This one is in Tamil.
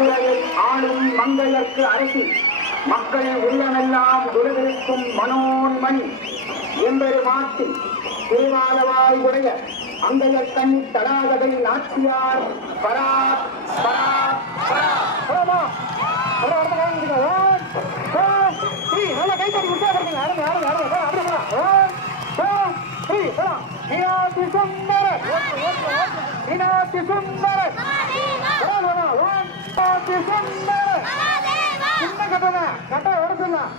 மதுரையை ஆளும் மங்கையர்க்கு அரசி மக்கள் உள்ளமெல்லாம் உருவிருக்கும் மனோன்மணி எம்பெருமாட்டி திருவாலவாய் உடைய அங்கையர் கண்ணி தடாகதை நாச்சியார் பரா பரா பரா நல்ல கைத்தறி உற்சாகப்படுத்துங்க. ஆரம்பி ஆரம்பி ஆரம்பி அப்படி போலாம். மீனாட்சி சுந்தரர் மீனாட்சி சுந்தரர் மீனாட்சி சுந்தரர் சின்ன கட்டண கட்ட உடச்சுடலாம்.